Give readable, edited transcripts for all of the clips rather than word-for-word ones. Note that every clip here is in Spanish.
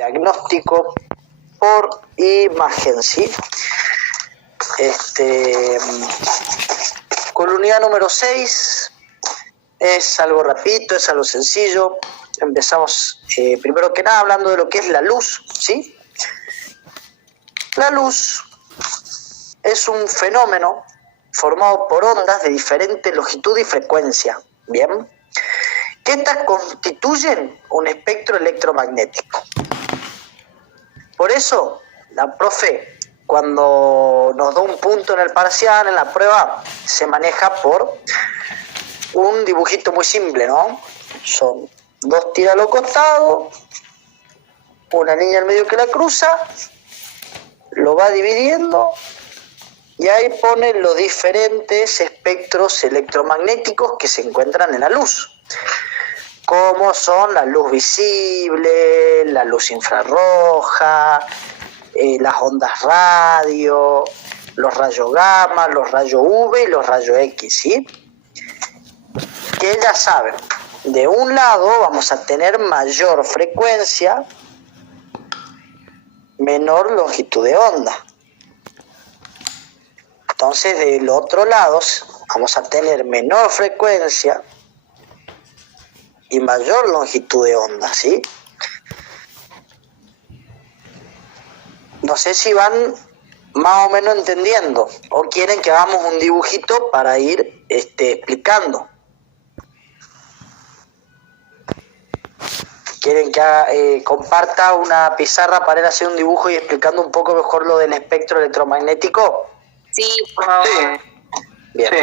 diagnóstico por imagen, ¿sí? Con la unidad número 6 es algo rapidito, es algo sencillo. Empezamos primero que nada hablando de lo que es la luz, ¿sí? La luz es un fenómeno formado por ondas de diferente longitud y frecuencia, ¿bien? Que estas constituyen un espectro electromagnético. Por eso, la profe, cuando nos da un punto en el parcial, en la prueba, se maneja por un dibujito muy simple, ¿no? Son dos tiras a los costados, una línea al medio que la cruza, lo va dividiendo y ahí pone los diferentes espectros electromagnéticos que se encuentran en la luz, como son la luz visible, la luz infrarroja, las ondas radio, los rayos gamma, los rayos UV y los rayos X, ¿sí? Que ya saben, de un lado vamos a tener mayor frecuencia, menor longitud de onda. Entonces del otro lado vamos a tener menor frecuencia y mayor longitud de onda, ¿sí? No sé si van más o menos entendiendo o quieren que hagamos un dibujito para ir explicando. ¿Quieren que comparta una pizarra para ir a hacer un dibujo y explicando un poco mejor lo del espectro electromagnético? Sí, por favor. Sí. Bien. Sí.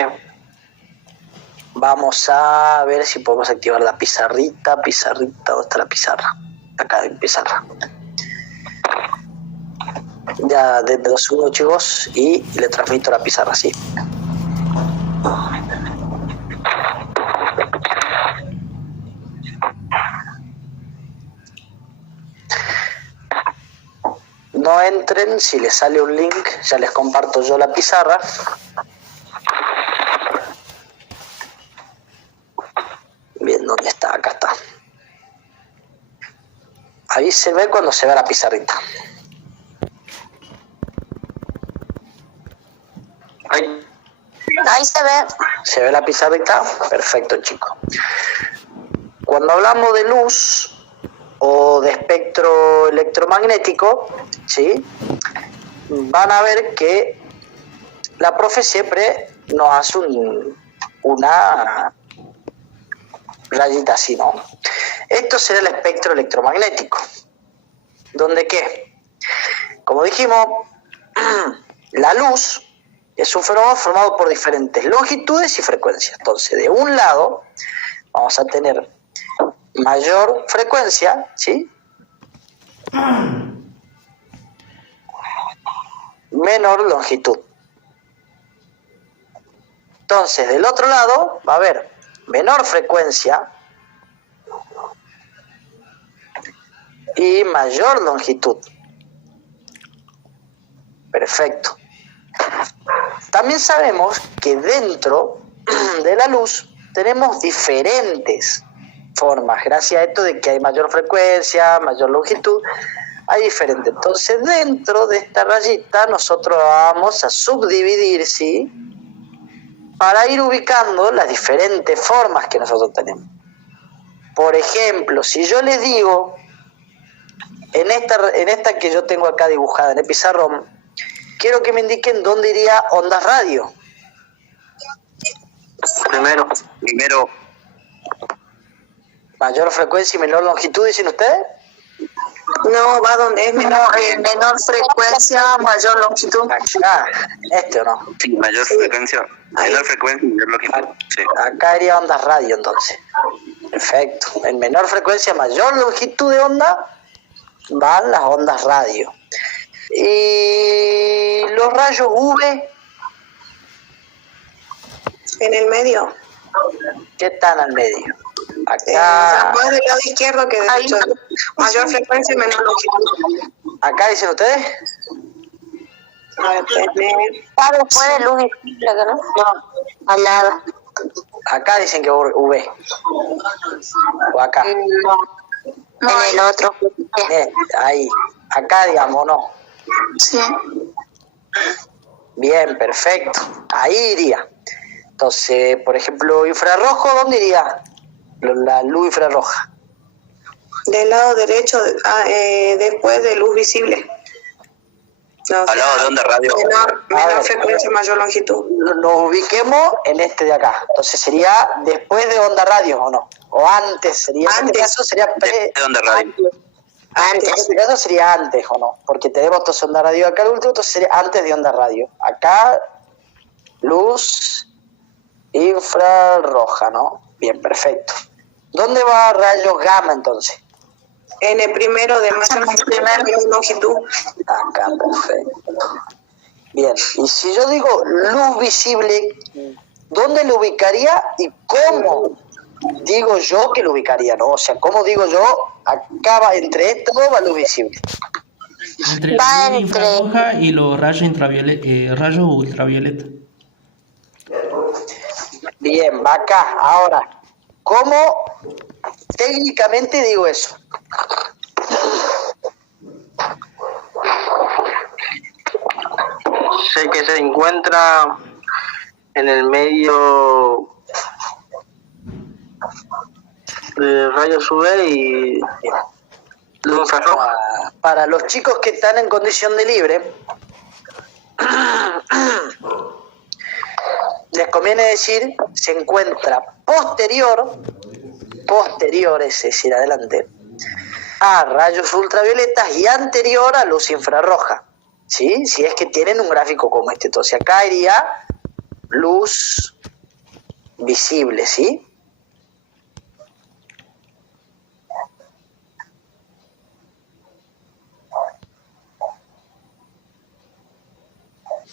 Vamos a ver si podemos activar la pizarrita. ¿Dónde está la pizarra? Acá hay pizarra. Ya desde 2 segundos, chicos, y le transmito la pizarra, ¿sí? No entren, si les sale un link, ya les comparto yo la pizarra. Bien, ¿dónde está? Acá está. Ahí se ve cuando se ve la pizarrita. Ahí se ve. ¿Se ve la pizarrita? Perfecto, chicos. Cuando hablamos de luz o de espectro electromagnético, ¿sí? Van a ver que la profe siempre nos hace una rayita así, ¿no? Esto será el espectro electromagnético. ¿Dónde qué? Como dijimos, la luz es un fenómeno formado por diferentes longitudes y frecuencias. Entonces, de un lado vamos a tener mayor frecuencia, ¿sí? Menor longitud. Entonces, del otro lado va a haber menor frecuencia y mayor longitud. Perfecto. También sabemos que dentro de la luz tenemos diferentes formas. Gracias a esto de que hay mayor frecuencia, mayor longitud, hay diferentes. Entonces, dentro de esta rayita nosotros vamos a subdividir, ¿sí? Para ir ubicando las diferentes formas que nosotros tenemos. Por ejemplo, si yo les digo, en esta que yo tengo acá dibujada en el pizarrón, quiero que me indiquen dónde iría ondas radio. Primero. Mayor frecuencia y menor longitud, ¿dicen ustedes? No, va donde es menor frecuencia, mayor longitud. Acá, ¿este o no? Sí, mayor frecuencia, mayor longitud. Sí. Acá iría ondas radio entonces. Perfecto. En menor frecuencia, mayor longitud de onda, van las ondas radio. Y los rayos UV. En el medio. ¿Qué están al medio? Acá. Más del lado izquierdo que derecho. Mayor frecuencia y menor longitud. ¿Acá dicen ustedes? A ver, Después de luz visible, ¿no? No, al lado. Acá dicen que UV. O acá. No En hay. el otro. Ahí, acá digamos, ¿no? Sí. Bien, perfecto. Ahí iría. Entonces, por ejemplo, infrarrojo, ¿dónde iría? La luz infrarroja. Del lado derecho, después de luz visible. No, Al lado de onda radio. Menor frecuencia, mayor longitud. Nos ubiquemos en este de acá. Entonces sería después de onda radio, ¿o no? O antes sería. En este caso sería Después de onda radio. En este caso sería antes, ¿o no? Porque tenemos entonces onda radio acá al último, entonces sería antes de onda radio. Acá, luz infrarroja, ¿no? Bien, perfecto. ¿Dónde va rayos gamma entonces? En el primero de mayor longitud. Acá, perfecto. Bien, y si yo digo luz visible, ¿dónde lo ubicaría y cómo digo yo que lo ubicaría, no? O sea, ¿cómo digo yo? Acá va, entre esto va luz visible. Entre la luz infrarroja y los rayos ultravioleta. Bien, va acá. Ahora, ¿cómo técnicamente digo eso? Sé que se encuentra en el medio de rayos UV y luz infrarroja. Para los chicos que están en condición de libre, les conviene decir, se encuentra posterior, es decir, adelante, a rayos ultravioletas y anterior a luz infrarroja, ¿sí? Si es que tienen un gráfico como este. Entonces acá iría luz visible, ¿sí?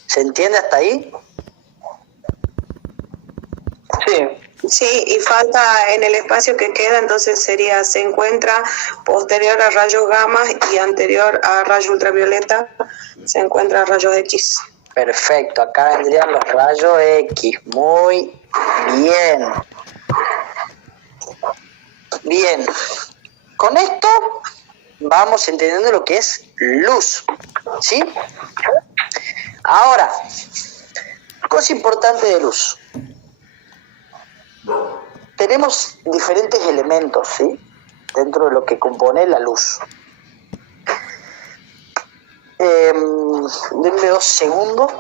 ¿Se entiende hasta ahí? Sí. Sí, y falta en el espacio que queda, entonces sería, se encuentra posterior a rayos gamma y anterior a rayos ultravioleta, se encuentra rayos X. Perfecto, acá vendrían los rayos X. Muy bien. Bien. Con esto vamos entendiendo lo que es luz, ¿sí? Ahora, cosa importante de luz. Tenemos diferentes elementos, ¿sí? Dentro de lo que compone la luz. Denme 2 segundos,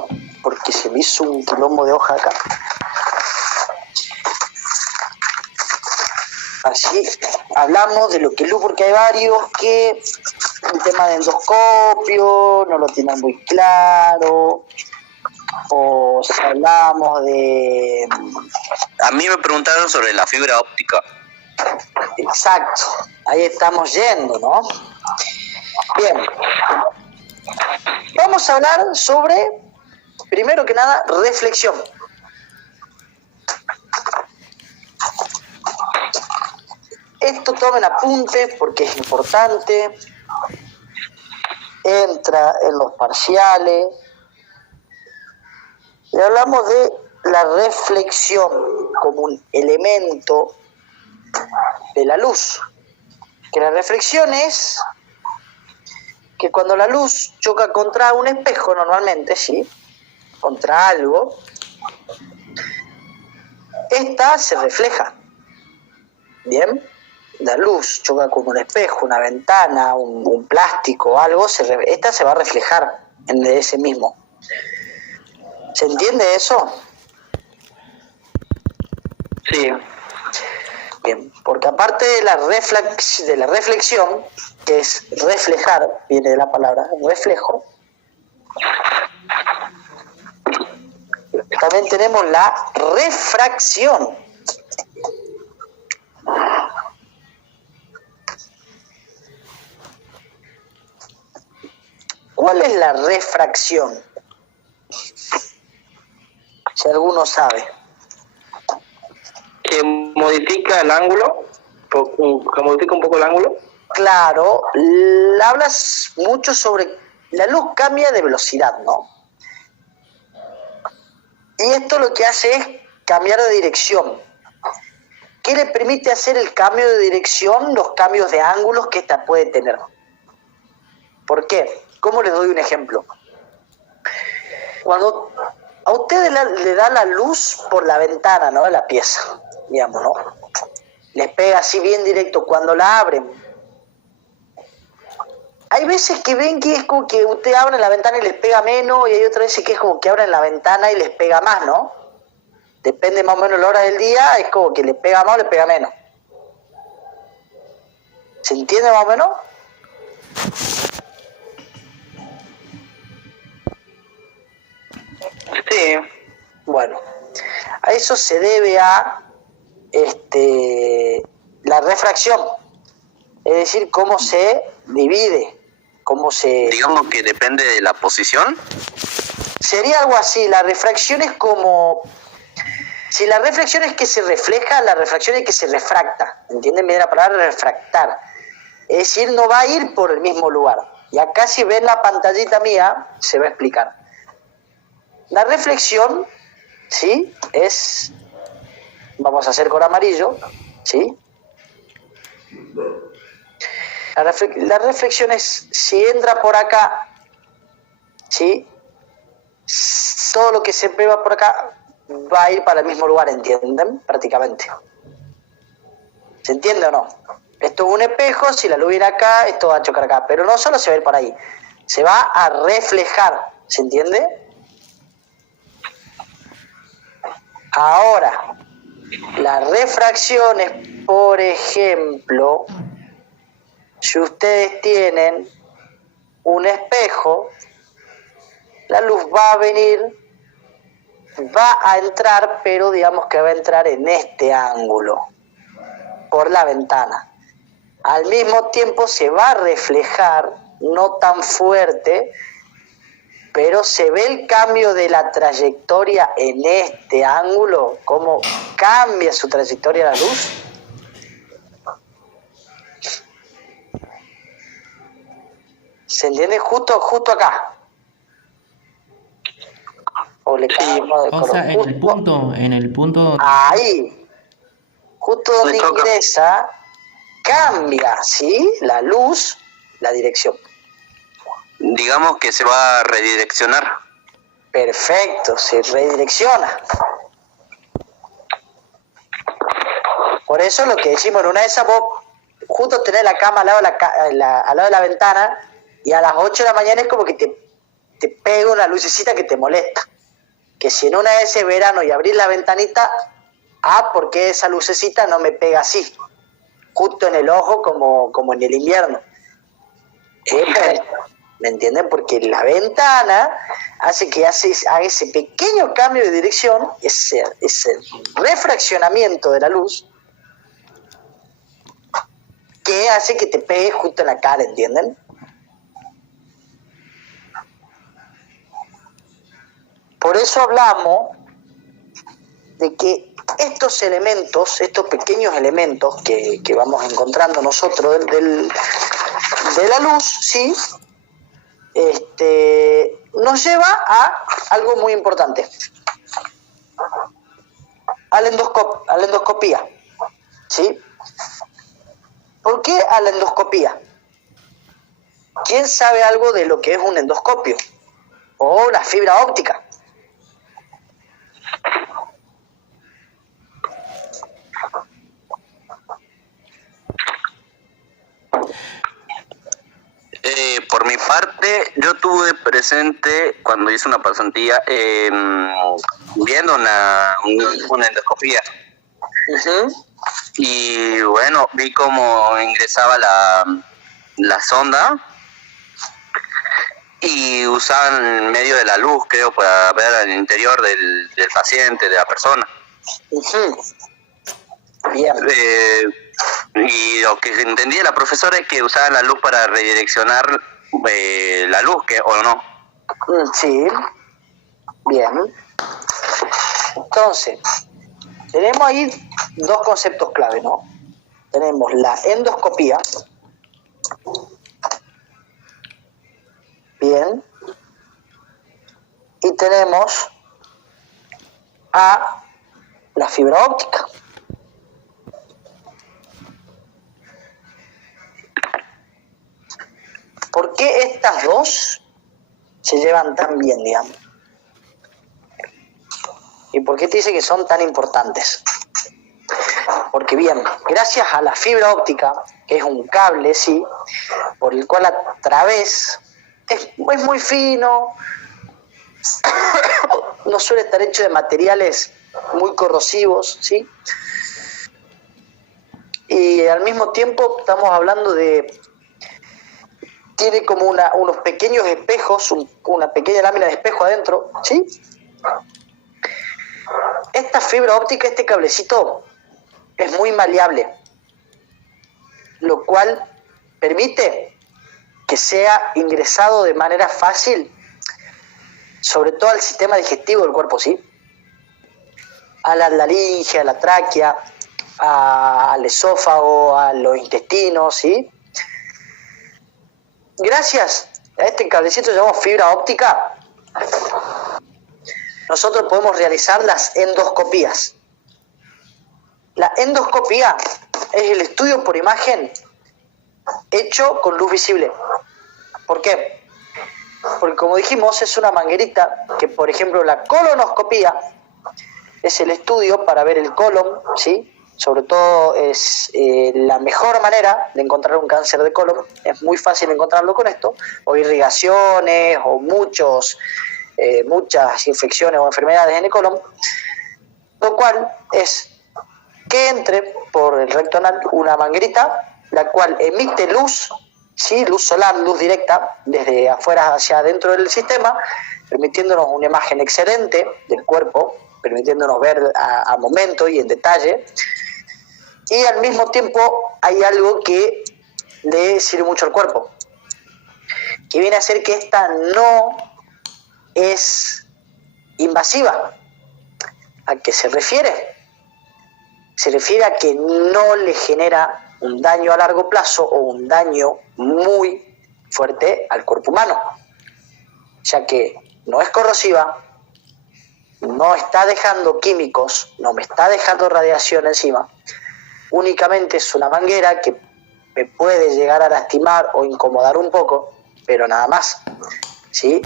porque se me hizo un quilombo de hoja acá. Así hablamos de lo que es luz, porque hay varios que el tema de endoscopio no lo tienen muy claro, o si hablamos de... A mí me preguntaron sobre la fibra óptica. Exacto, ahí estamos yendo, ¿no? Bien, vamos a hablar sobre, primero que nada, reflexión. Esto tomen apunte porque es importante, entra en los parciales, y hablamos de la reflexión como un elemento de la luz. Que la reflexión es que cuando la luz choca contra un espejo, normalmente, ¿sí? Contra algo, esta se refleja. ¿Bien? La luz choca con un espejo, una ventana, un plástico, algo, esta se va a reflejar en ese mismo. ¿Se entiende eso? Sí. Bien, porque aparte de la reflexión, que es reflejar, viene de la palabra reflejo, también tenemos la refracción. ¿Cuál es la refracción? Si alguno sabe. Que modifica el ángulo, que modifica un poco el ángulo. Claro, hablas mucho sobre... La luz cambia de velocidad, ¿no? Y esto lo que hace es cambiar de dirección. ¿Qué le permite hacer el cambio de dirección, los cambios de ángulos que esta puede tener? ¿Por qué? ¿Cómo les doy un ejemplo? Cuando a ustedes le da la luz por la ventana, ¿no? De la pieza, digamos, ¿no? Les pega así bien directo. Cuando la abren, hay veces que ven que es como que usted abre la ventana y les pega menos, y hay otras veces que es como que abren la ventana y les pega más, ¿no? Depende más o menos de la hora del día, es como que les pega más o les pega menos. ¿Se entiende más o menos? Sí. Bueno, a eso se debe a la refracción, es decir, cómo se divide, cómo se... Digamos que depende de la posición. Sería algo así, la refracción es como... Si la reflexión es que se refleja, la refracción es que se refracta, ¿entienden? Me da la palabra refractar, es decir, no va a ir por el mismo lugar. Y acá si ven la pantallita mía, se va a explicar. La reflexión, ¿sí? Es... Vamos a hacer con amarillo, ¿sí? La reflexión es, si entra por acá, ¿sí? Todo lo que se pega por acá va a ir para el mismo lugar, ¿entienden? Prácticamente. ¿Se entiende o no? Esto es un espejo, si la luz viene acá, esto va a chocar acá, pero no solo se va a ir por ahí, se va a reflejar, ¿se entiende? Ahora, las refracciones, por ejemplo, si ustedes tienen un espejo, la luz va a venir, va a entrar, pero digamos que va a entrar en este ángulo, por la ventana. Al mismo tiempo se va a reflejar, no tan fuerte, pero se ve el cambio de la trayectoria en este ángulo, cómo cambia su trayectoria la luz. ¿Se entiende? Justo acá. O le cambia de O sea, color. en el punto... Ahí. Justo donde ingresa, cambia, ¿sí? La luz, la dirección. Digamos que se va a redireccionar. Perfecto, se redirecciona. Por eso lo que decimos, en una de esas vos justo tenés la cama al lado de la ventana y a las 8 de la mañana es como que te pega una lucecita que te molesta. Que si en una de ese verano y abrís la ventanita, ¿por qué esa lucecita no me pega así? Justo en el ojo como en el invierno. ¿Me entienden? Porque la ventana hace que haga ese pequeño cambio de dirección, ese refraccionamiento de la luz, que hace que te pegue justo en la cara, ¿entienden? Por eso hablamos de que estos elementos, estos pequeños elementos que vamos encontrando nosotros de la luz, ¿sí? Nos lleva a algo muy importante, a la endoscopía, ¿sí? ¿Por qué a la endoscopía? ¿Quién sabe algo de lo que es un endoscopio? O la fibra óptica. Por mi parte, yo tuve presente cuando hice una pasantía viendo una endoscopía. Uh-huh. Y bueno, vi cómo ingresaba la sonda y usaban el medio de la luz, creo, para ver al interior del paciente, de la persona. Uh-huh. Bien. Y lo que entendí de la profesora es que usaban la luz para redireccionar la luz, ¿o no? Sí. Bien. Entonces, tenemos ahí dos conceptos clave, ¿no? Tenemos la endoscopía. Bien. Y tenemos a la fibra óptica. qué estas dos se llevan tan bien, digamos? ¿Y por qué te dice que son tan importantes? Porque bien, gracias a la fibra óptica, que es un cable, sí, por el cual a través es muy fino, no suele estar hecho de materiales muy corrosivos, ¿sí? Y al mismo tiempo estamos hablando de... Tiene como unos pequeños espejos, una pequeña lámina de espejo adentro, ¿sí? Esta fibra óptica, este cablecito, es muy maleable, lo cual permite que sea ingresado de manera fácil, sobre todo al sistema digestivo del cuerpo, ¿sí? A la laringe, a la tráquea, al esófago, a los intestinos, ¿sí? Gracias a este cablecito llamado fibra óptica, nosotros podemos realizar las endoscopías. La endoscopía es el estudio por imagen hecho con luz visible. ¿Por qué? Porque como dijimos, es una manguerita que, por ejemplo, la colonoscopía es el estudio para ver el colon, ¿sí? Sobre todo es la mejor manera de encontrar un cáncer de colon. Es muy fácil encontrarlo con esto, o irrigaciones, o muchas infecciones o enfermedades en el colon, lo cual es que entre por el recto anal una manguerita, la cual emite luz, ¿sí? Luz solar, luz directa, desde afuera hacia adentro del sistema, permitiéndonos una imagen excelente del cuerpo, permitiéndonos ver a momento y en detalle. Y al mismo tiempo hay algo que le sirve mucho al cuerpo, que viene a ser que esta no es invasiva. ¿A qué se refiere? Se refiere a que no le genera un daño a largo plazo o un daño muy fuerte al cuerpo humano, ya que no es corrosiva, no está dejando químicos, no me está dejando radiación encima, únicamente es una manguera que me puede llegar a lastimar o incomodar un poco, pero nada más, ¿sí?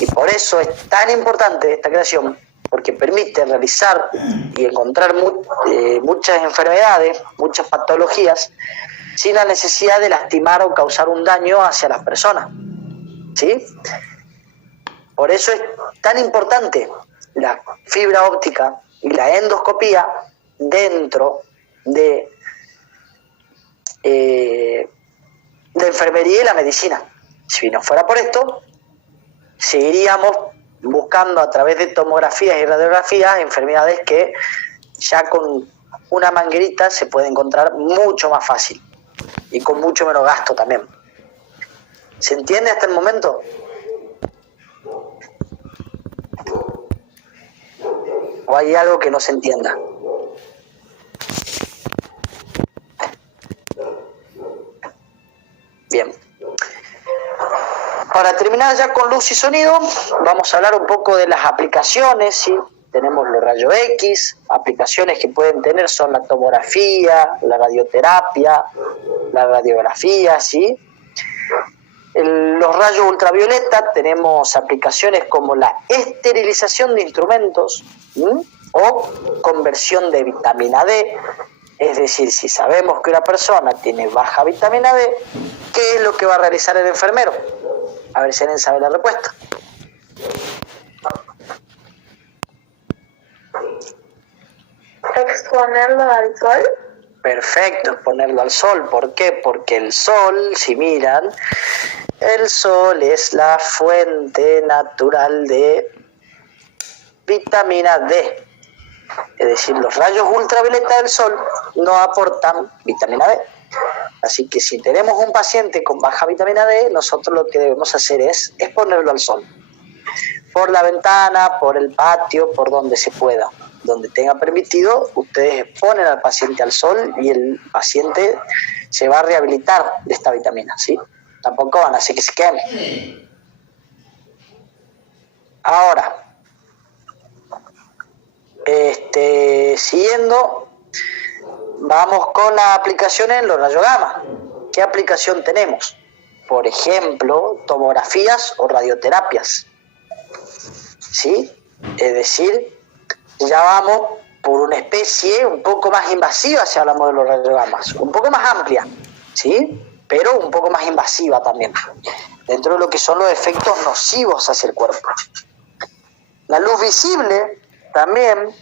Y por eso es tan importante esta creación, porque permite realizar y encontrar muchas enfermedades, muchas patologías, sin la necesidad de lastimar o causar un daño hacia las personas, ¿sí? Por eso es tan importante la fibra óptica y la endoscopía dentro de la enfermería y la medicina. Si no fuera por esto, seguiríamos buscando a través de tomografías y radiografías enfermedades que ya con una manguerita se puede encontrar mucho más fácil y con mucho menos gasto también. ¿Se entiende hasta el momento? ¿O hay algo que no se entienda? Bien. Para terminar ya con luz y sonido, vamos a hablar un poco de las aplicaciones, ¿sí? Tenemos los rayos X, aplicaciones que pueden tener son la tomografía, la radioterapia, la radiografía, ¿sí? Los rayos ultravioleta, tenemos aplicaciones como la esterilización de instrumentos, ¿sí? O conversión de vitamina D. Es decir, si sabemos que una persona tiene baja vitamina D, ¿qué es lo que va a realizar el enfermero? A ver si alguien sabe la respuesta. Exponerlo al sol. Perfecto, exponerlo al sol. ¿Por qué? Porque el sol, si miran, el sol es la fuente natural de vitamina D. Es decir, los rayos ultravioleta del sol no aportan vitamina D. Así que si tenemos un paciente con baja vitamina D, nosotros lo que debemos hacer es exponerlo al sol. Por la ventana, por el patio, por donde se pueda. Donde tenga permitido, ustedes exponen al paciente al sol y el paciente se va a rehabilitar de esta vitamina, ¿sí? Tampoco van a hacer que se queme. Ahora, siguiendo, vamos con las aplicaciones en los rayos gamma. ¿Qué aplicación tenemos? por ejemplo, tomografías o radioterapias, ¿sí? Es decir, ya vamos por una especie un poco más invasiva si hablamos de los rayos gamma, un poco más amplia, ¿sí? Pero un poco más invasiva también, dentro de lo que son los efectos nocivos hacia el cuerpo. La luz visible también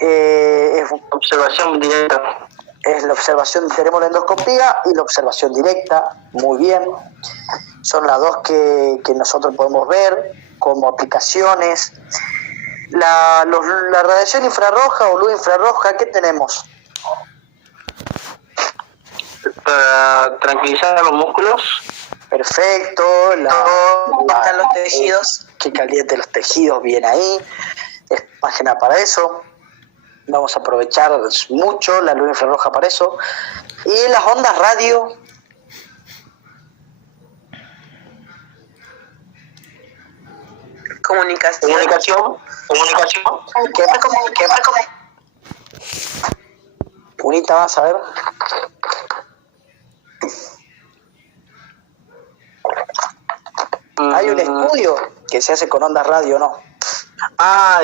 es Observación directa. Es la observación, tenemos la endoscopía y la observación directa, muy bien. Son las dos que nosotros podemos ver como aplicaciones. La radiación infrarroja o luz infrarroja, ¿qué tenemos? Para tranquilizar los músculos. Perfecto. Están los tejidos. Que caliente los tejidos, bien ahí. Es más que nada para eso. Vamos a aprovechar mucho la luz infrarroja para eso. Y las ondas radio. Comunicación. ¿Qué más? Unita, vas a ver. Hay un estudio que se hace con ondas radio, ¿no? La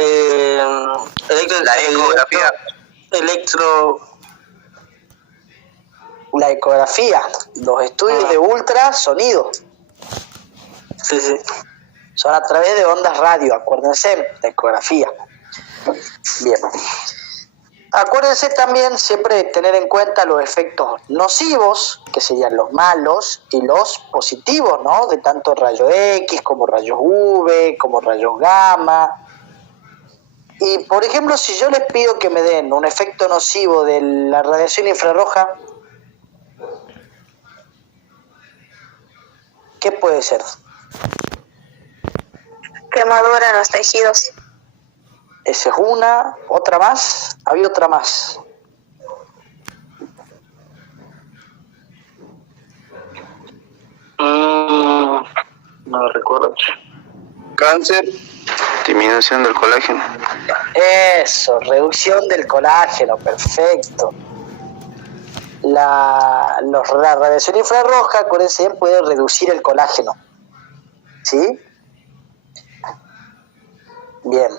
ecografía. La ecografía, los estudios de ultrasonido. Sí. Son a través de ondas radio, acuérdense, la ecografía. Bien. Acuérdense también siempre de tener en cuenta los efectos nocivos, que serían los malos, y los positivos, ¿no? De tanto rayos X como rayos UV, como rayos gamma. Y, por ejemplo, si yo les pido que me den un efecto nocivo de la radiación infrarroja, ¿qué puede ser? Quemadura en los tejidos. Esa es una. ¿Otra más? Había otra más. No lo recuerdo. Cáncer, disminución del colágeno. Eso, reducción del colágeno, perfecto. La radiación infrarroja, acuérdense, puede reducir el colágeno. ¿Sí? Bien.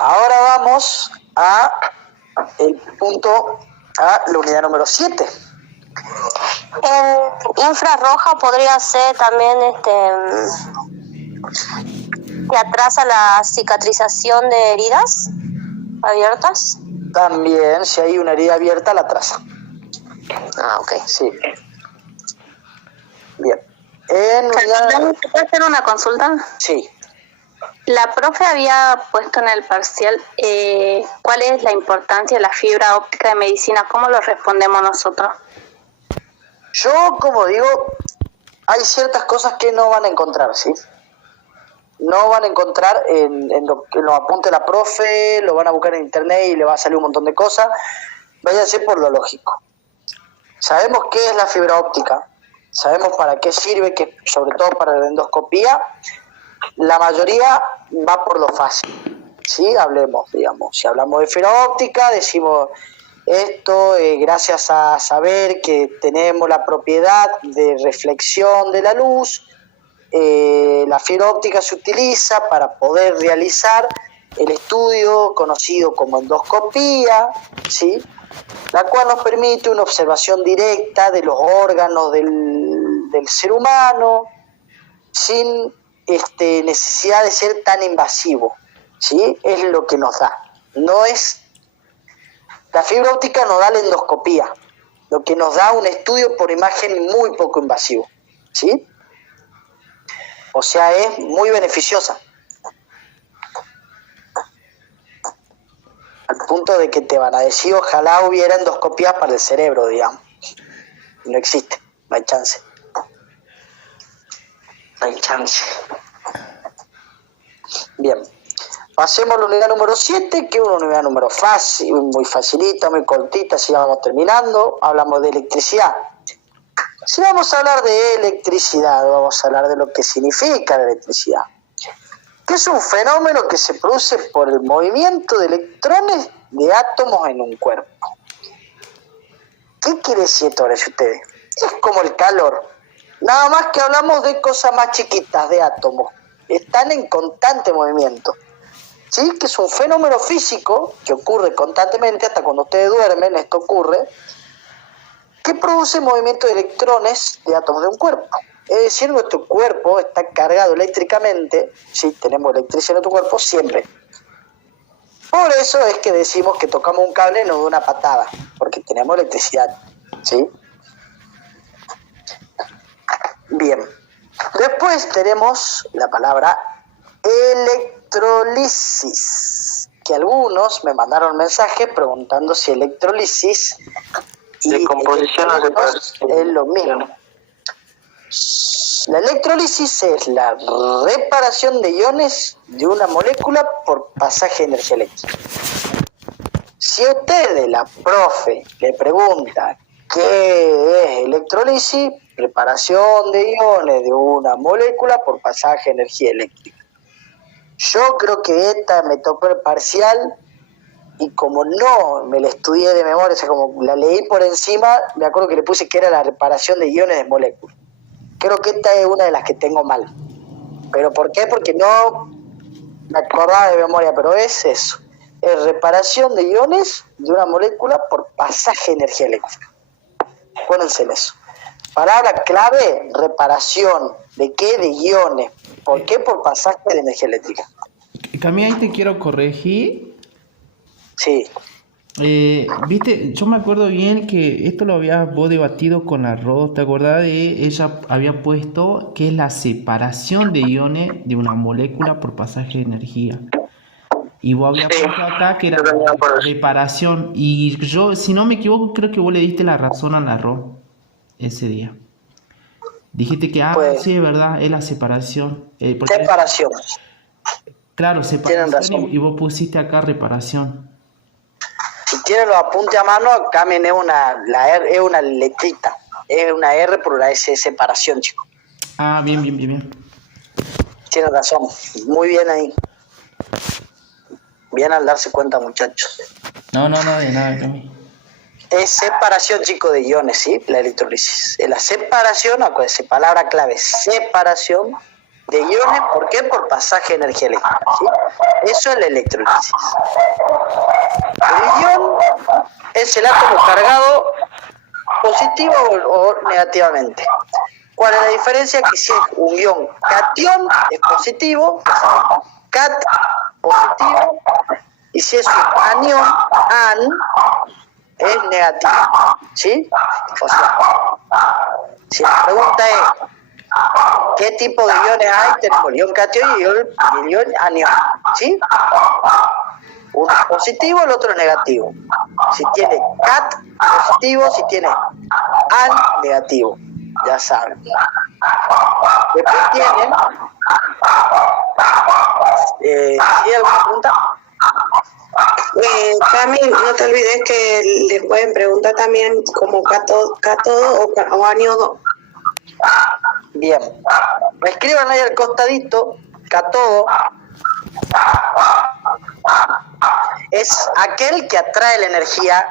Ahora vamos a la unidad número 7. En infrarroja podría ser también que atrasa la cicatrización de heridas abiertas. También, si hay una herida abierta, la traza. Ok. Sí. Bien. ¿Te puedo hacer una consulta? Sí. La profe había puesto en el parcial cuál es la importancia de la fibra óptica de medicina. ¿Cómo lo respondemos nosotros? Yo, como digo, hay ciertas cosas que no van a encontrar, ¿sí? No van a encontrar en los apuntes de la profe, lo van a buscar en internet y le va a salir un montón de cosas. Váyanse por lo lógico. Sabemos qué es la fibra óptica, sabemos para qué sirve, que sobre todo para la endoscopía. La mayoría va por lo fácil, ¿sí? Hablemos, digamos, si hablamos de fibra óptica, decimos esto gracias a saber que tenemos la propiedad de reflexión de la luz. La fibra óptica se utiliza para poder realizar el estudio conocido como endoscopía, ¿sí? La cual nos permite una observación directa de los órganos del ser humano sin necesidad de ser tan invasivo, ¿sí? Es lo que nos da. La fibra óptica nos da la endoscopía, lo que nos da un estudio por imagen muy poco invasivo, ¿sí? O sea, es muy beneficiosa. Al punto de que te van a decir, ojalá hubiera endoscopías para el cerebro, digamos. No existe, no hay chance. No hay chance. Bien. Pasemos a la unidad número 7, que es una unidad número fácil, muy facilita, muy cortita, así vamos terminando. Hablamos de electricidad. Si vamos a hablar de electricidad, vamos a hablar de lo que significa la electricidad, que es un fenómeno que se produce por el movimiento de electrones de átomos en un cuerpo. ¿Qué quiere decir esto, ahora ustedes? Es como el calor. Nada más que hablamos de cosas más chiquitas, de átomos. Están en constante movimiento. ¿Sí? Que es un fenómeno físico que ocurre constantemente, hasta cuando ustedes duermen, esto ocurre, que produce movimiento de electrones de átomos de un cuerpo. Es decir, nuestro cuerpo está cargado eléctricamente, ¿sí? Tenemos electricidad en nuestro cuerpo siempre. Por eso es que decimos que tocamos un cable no de una patada, porque tenemos electricidad, ¿sí? Bien. Después tenemos la palabra electrolisis, que algunos me mandaron mensajes preguntando si electrolisis y Descomposición o separación es lo mismo. La electrolisis es la reparación de iones de una molécula por pasaje de energía eléctrica. Si ustedes, la profe, le pregunta qué es electrolisis, reparación de iones de una molécula por pasaje de energía eléctrica. Yo creo que esta me tocó el parcial y como no me la estudié de memoria, o sea, como la leí por encima, me acuerdo que le puse que era la reparación de iones de moléculas. Creo que esta es una de las que tengo mal. ¿Pero por qué? Porque no me acordaba de memoria, pero es eso. Es reparación de iones de una molécula por pasaje de energía eléctrica. Acuérdense en eso. Palabra clave, reparación. ¿De qué? De iones. ¿Por qué? Por pasaje de energía eléctrica. Camila, ahí te quiero corregir. Sí. Viste, yo me acuerdo bien que esto lo habías vos debatido con Arroz. ¿Te acordás de ella había puesto que es la separación de iones de una molécula por pasaje de energía? Y vos habías puesto acá que era reparación. Y yo, si no me equivoco, creo que vos le diste la razón a Arroz ese día. Dijiste que, Pues, sí, es verdad, es la separación. Separación. Claro, Tienen razón. separación y vos pusiste acá reparación. Si tienen los apuntes a mano, cambien es una letrita. Es una R por una S de separación, chicos. Ah, bien. Tienen razón. Muy bien ahí. Bien al darse cuenta, muchachos. No, de nada, Camila. Es separación, chicos, de iones, ¿sí? La electrolisis. Es la separación, acuérdense, palabra clave, separación de iones. ¿Por qué? Por pasaje de energía eléctrica, ¿sí? Eso es la electrolisis. El ion es el átomo cargado positivo o negativamente. ¿Cuál es la diferencia? Que si es un ion catión es positivo, cat positivo, y si es un anión, an, es negativo, ¿sí? O sea, si la pregunta es ¿qué tipo de iones hay? Tenemos el ion catión y el ion anión, ¿sí? Uno es positivo, el otro es negativo. Si tiene cat, positivo, si tiene an, negativo. Ya saben. Después tienen... ¿hay alguna pregunta? También no te olvides que les pueden preguntar también como cátodo o aníodo. Bien. Escriban ahí al costadito, cátodo. Es aquel que atrae la energía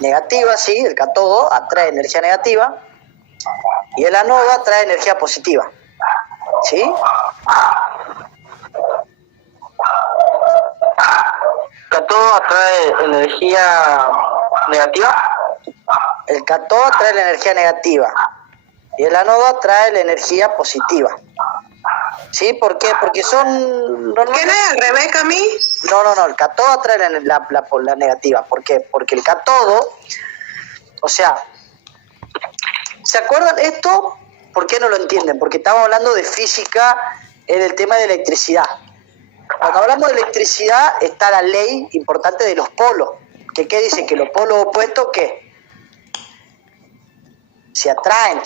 negativa, ¿sí? El cátodo atrae energía negativa y el ánodo atrae energía positiva, ¿sí? ¿Cátodo atrae energía negativa? El cátodo atrae la energía negativa y el ánodo atrae la energía positiva. ¿Sí? ¿Por qué? Porque son... ¿Qué no es al revés, Cami? No, el cátodo atrae la negativa. ¿Por qué? Porque el cátodo, o sea, ¿se acuerdan esto? ¿Por qué no lo entienden? Porque estamos hablando de física en el tema de electricidad. Cuando hablamos de electricidad está la ley importante de los polos. ¿Qué dice? Que los polos opuestos, ¿qué? Se atraen.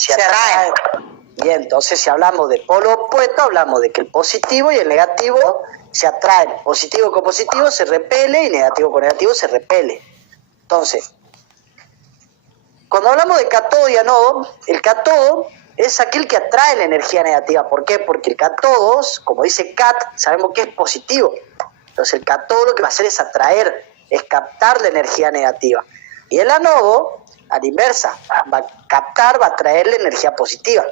Y entonces si hablamos de polo opuesto, hablamos de que el positivo y el negativo se atraen. Positivo con positivo se repele y negativo con negativo se repele. Entonces, cuando hablamos de cátodo y anodo, el cátodo es aquel que atrae la energía negativa. ¿Por qué? Porque el cátodo, como dice cat, sabemos que es positivo. Entonces el cátodo lo que va a hacer es atraer, es captar la energía negativa. Y el anodo, a la inversa, va a captar, va a traer la energía positiva.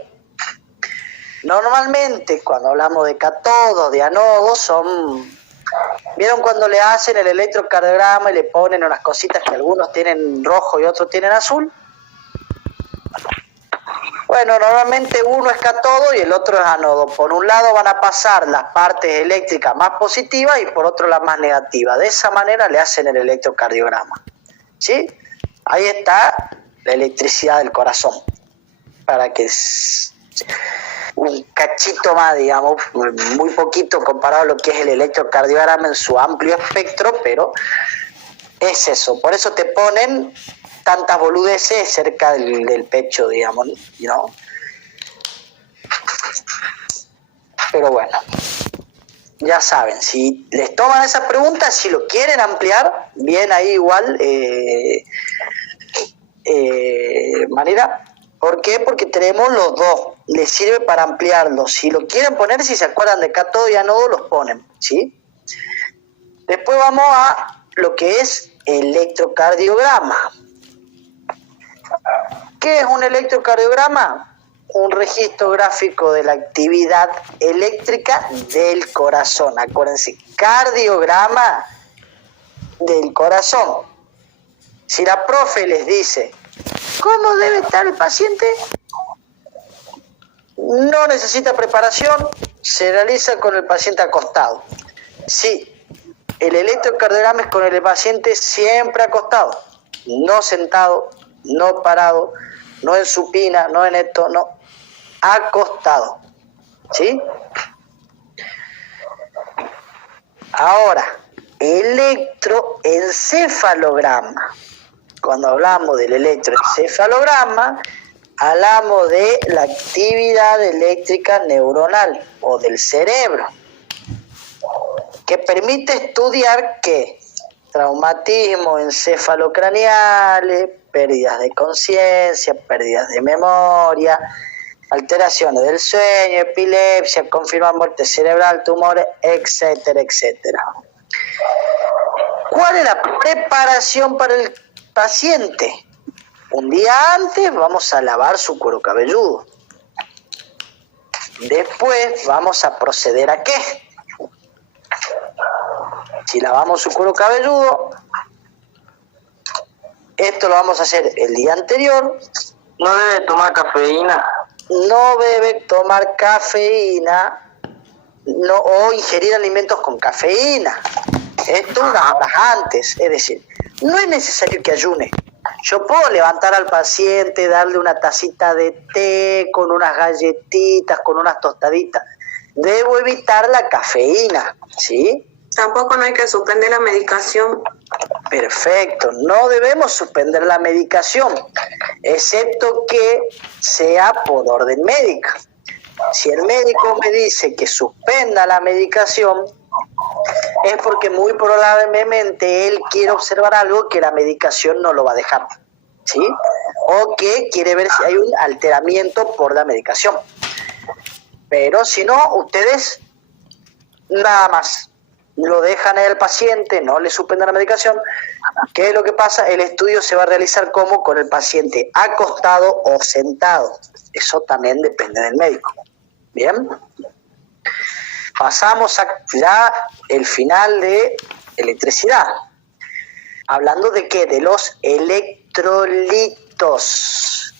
Normalmente cuando hablamos de cátodos, de anodos, ¿vieron cuando le hacen el electrocardiograma y le ponen unas cositas que algunos tienen rojo y otros tienen azul? Bueno, normalmente uno es cátodo y el otro es anodo. Por un lado van a pasar las partes eléctricas más positivas y por otro las más negativas. De esa manera le hacen el electrocardiograma. ¿Sí? Ahí está la electricidad del corazón. Para que un cachito más, digamos, muy poquito comparado a lo que es el electrocardiograma en su amplio espectro, pero es eso. Por eso te ponen tantas boludeces cerca del pecho, digamos, ¿no? Pero bueno, ya saben, si les toman esa pregunta, si lo quieren ampliar, bien ahí igual, manera. ¿Por qué? Porque tenemos los dos, les sirve para ampliarlo. Si lo quieren poner, si se acuerdan de cátodo y anodo, los ponen, ¿sí? Después vamos a lo que es electrocardiograma. ¿Qué es un electrocardiograma? Un registro gráfico de la actividad eléctrica del corazón. Acuérdense, cardiograma del corazón. Si la profe les dice, ¿cómo debe estar el paciente? No necesita preparación, se realiza con el paciente acostado. Sí, el electrocardiograma es con el paciente siempre acostado, no sentado, no parado, no en supina, no en esto, no, acostado. ¿Sí? Ahora, electroencefalograma. Cuando hablamos del electroencefalograma, hablamos de la actividad eléctrica neuronal o del cerebro, que permite estudiar ¿qué? Traumatismos encefalocraneales, pérdidas de conciencia, pérdidas de memoria, alteraciones del sueño, epilepsia, confirma muerte cerebral, tumores, etcétera, etcétera. ¿Cuál es la preparación para el paciente? Un día antes vamos a lavar su cuero cabelludo. Después vamos a proceder a ¿qué? Si lavamos su cuero cabelludo, esto lo vamos a hacer el día anterior. No debe tomar cafeína. No debe tomar cafeína o ingerir alimentos con cafeína. Esto unas horas antes, es decir, no es necesario que ayune. Yo puedo levantar al paciente, darle una tacita de té con unas galletitas, con unas tostaditas. Debo evitar la cafeína, ¿sí? Tampoco no hay que suspender la medicación. Perfecto, no debemos suspender la medicación, excepto que sea por orden médica. Si el médico me dice que suspenda la medicación, es porque muy probablemente él quiere observar algo que la medicación no lo va a dejar, ¿sí? O que quiere ver si hay un alteramiento por la medicación. Pero si no, ustedes nada más lo dejan al paciente, no le suspenden la medicación. ¿Qué es lo que pasa? El estudio se va a realizar como con el paciente acostado o sentado. Eso también depende del médico. Bien. Pasamos a ya el final de electricidad. Hablando de qué? De los electrolitos.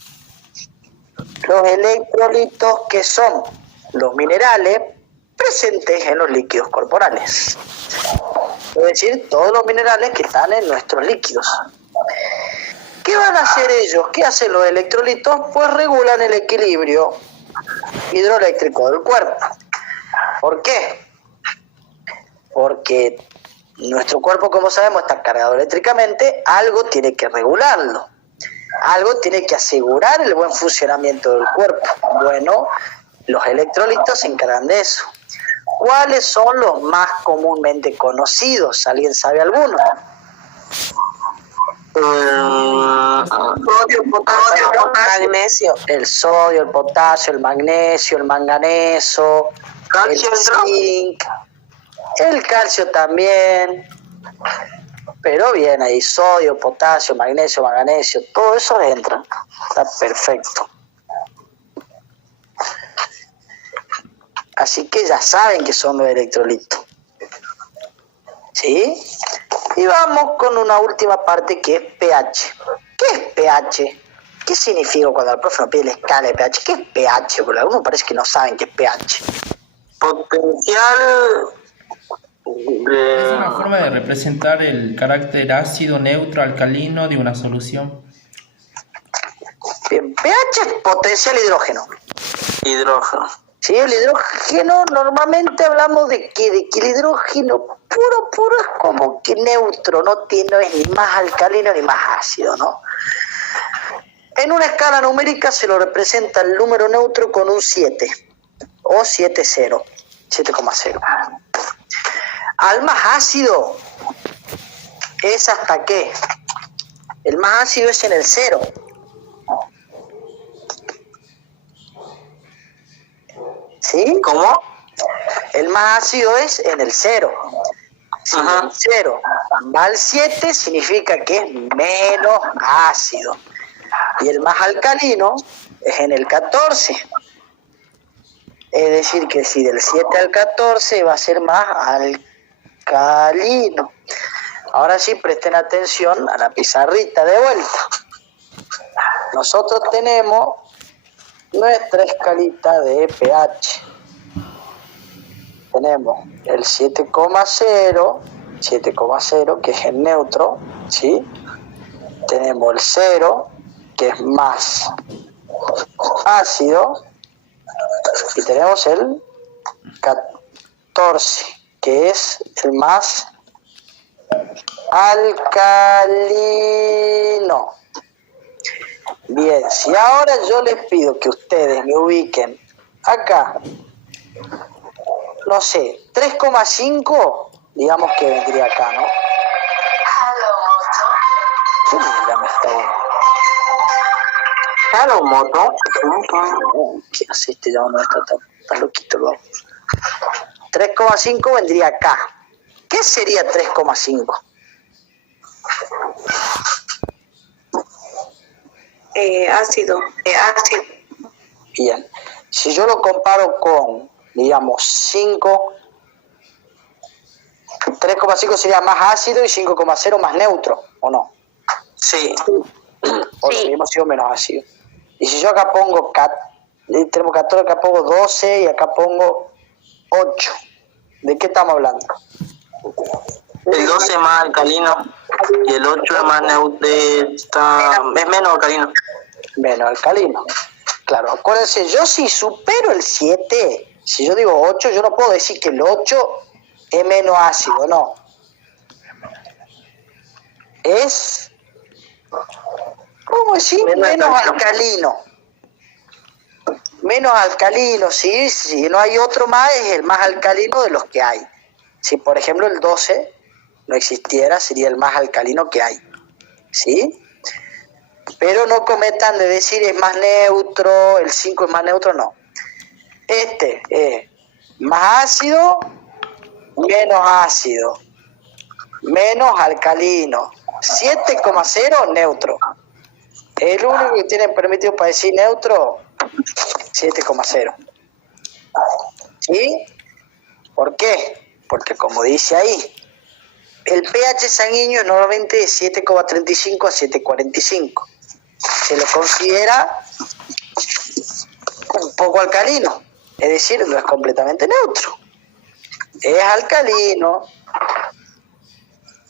Los electrolitos que son los minerales presentes en los líquidos corporales. Es decir, todos los minerales que están en nuestros líquidos. ¿Qué van a hacer ellos? ¿Qué hacen los electrolitos? Pues regulan el equilibrio hidroeléctrico del cuerpo. ¿Por qué? Porque nuestro cuerpo, como sabemos, está cargado eléctricamente, algo tiene que regularlo, algo tiene que asegurar el buen funcionamiento del cuerpo. Bueno, los electrolitos se encargan de eso. ¿Cuáles son los más comúnmente conocidos? ¿Alguien sabe alguno? Sodio, potasio, magnesio. El sodio, el potasio, el magnesio, el manganeso, Calcio, el zinc, el calcio también. Pero bien, ahí sodio, potasio, magnesio, manganesio, todo eso entra. Está perfecto. Así que ya saben que son los electrolitos. ¿Sí? Y vamos con una última parte que es pH. ¿Qué es pH? ¿Qué significa cuando el profe nos pide la escala de pH? ¿Qué es pH? Porque algunos parece que no saben qué es pH. Potencial Es una forma de representar el carácter ácido, neutro, alcalino de una solución. Bien, pH es potencial hidrógeno. hidrógeno. Sí, el hidrógeno, normalmente hablamos de que el hidrógeno puro es como que neutro, no es ni más alcalino ni más ácido, ¿no? En una escala numérica se lo representa el número neutro con un 7 o 7,0. Al más ácido es hasta qué. El más ácido es en el 0. ¿Sí? ¿Cómo? El más ácido es en el 0. Si Ajá. el 0 va al 7 significa que es menos ácido. Y el más alcalino es en el 14. Es decir, que si del 7 al 14 va a ser más alcalino. Ahora sí, presten atención a la pizarrita de vuelta. Nosotros tenemos nuestra escalita de pH. Tenemos el 7,0, que es el neutro, ¿sí? Tenemos el 0, que es más ácido, y tenemos el 14, que es el más alcalino. Bien, si ahora yo les pido que ustedes me ubiquen acá, no sé, 3,5, digamos que vendría acá, ¿no? ¿Quién me llama esta hora? Claro, moto. ¿Qué hace este llamado? Está loquito, ¿no? 3,5 vendría acá. ¿Qué sería 3,5? Ácido. Bien. Si yo lo comparo con, digamos, 5, 3,5 sería más ácido y 5,0 más neutro, ¿o no? Sí. O lo mismo si o menos ácido. Y si yo acá pongo, tenemos 14, acá pongo 12 y acá pongo 8. ¿De qué estamos hablando? El 12 es más alcalino y el 8 es más neutro. Es menos alcalino. Menos alcalino. Claro, acuérdense, yo si supero el 7, si yo digo 8, yo no puedo decir que el 8 es menos ácido, no. Es, ¿cómo decir? Menos alcalino. Menos alcalino, ¿sí? Si no hay otro más, es el más alcalino de los que hay. Si, por ejemplo, el 12 no existiera, sería el más alcalino que hay. ¿Sí? Pero no cometan de decir es más neutro, el 5 es más neutro, no. Este es más ácido, menos alcalino. 7,0 neutro. El único que tienen permitido para decir neutro, 7,0. ¿Sí? ¿Por qué? Porque como dice ahí, el pH sanguíneo normalmente es 7,35 a 7,45. Se lo considera un poco alcalino, es decir, no es completamente neutro. Es alcalino.